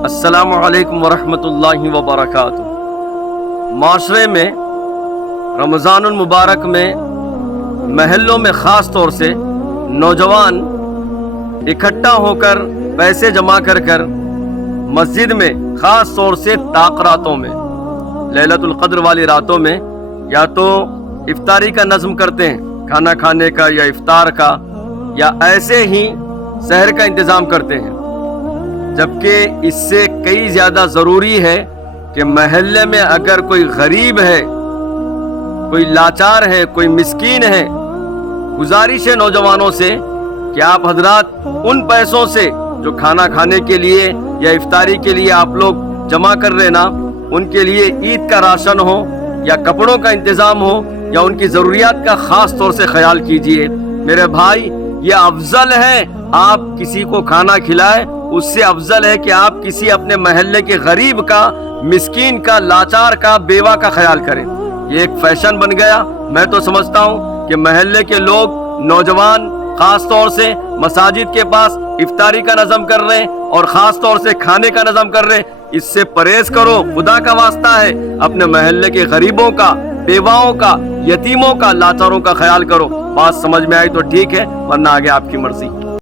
السلام علیکم ورحمۃ اللہ وبرکاتہ۔ معاشرے میں رمضان المبارک میں محلوں میں خاص طور سے نوجوان اکٹھا ہو کر پیسے جمع کر مسجد میں خاص طور سے طاق راتوں میں، لیلۃ القدر والی راتوں میں، یا تو افطاری کا نظم کرتے ہیں، کھانا کھانے کا یا افطار کا، یا ایسے ہی سحر کا انتظام کرتے ہیں۔ جبکہ اس سے کئی زیادہ ضروری ہے کہ محلے میں اگر کوئی غریب ہے، کوئی لاچار ہے، کوئی مسکین ہے، گزارش ہے نوجوانوں سے کہ آپ حضرات ان پیسوں سے جو کھانا کھانے کے لیے یا افطاری کے لیے آپ لوگ جمع کر رہے نا، ان کے لیے عید کا راشن ہو یا کپڑوں کا انتظام ہو یا ان کی ضروریات کا خاص طور سے خیال کیجئے۔ میرے بھائی، یہ افضل ہے آپ کسی کو کھانا کھلائے، اس سے افضل ہے کہ آپ کسی اپنے محلے کے غریب کا، مسکین کا، لاچار کا، بیوہ کا خیال کریں۔ یہ ایک فیشن بن گیا۔ میں تو سمجھتا ہوں کہ محلے کے لوگ، نوجوان خاص طور سے مساجد کے پاس افطاری کا نظم کر رہے ہیں اور خاص طور سے کھانے کا نظم کر رہے ہیں۔ اس سے پرہیز کرو، خدا کا واسطہ ہے، اپنے محلے کے غریبوں کا، بیواؤں کا، یتیموں کا، لاچاروں کا خیال کرو۔ بات سمجھ میں آئی تو ٹھیک ہے، ورنہ آگے آپ کی مرضی۔